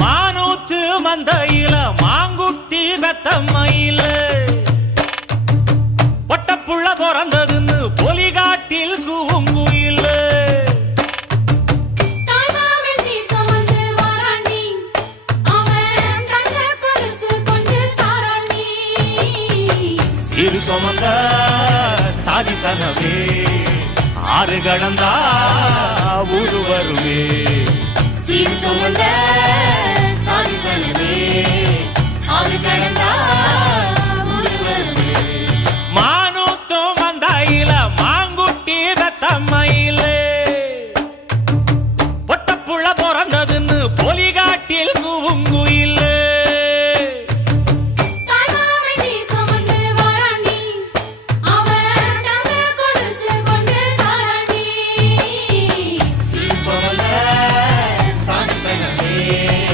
மானூத்து மந்தையில மாங்குட்டி பெத்தம்மையில பொட்டப்புள்ள பிறந்ததுன்னு பொலிகாட்டில் கூங்குயில சீரு சுமந்த சாதி சனவே ஆறு கடந்தா ஊரு வருவே சீர் சுமந்த சாதி சனவே ஆறு கடந்தா ஊரு வருவே மானூத்தும் மந்தாயில மாங்குட்டி பெத்தம்மையில பொட்டப்புள்ள பிறந்ததுன்னு பொலிகாட்டில் கூவுங்கு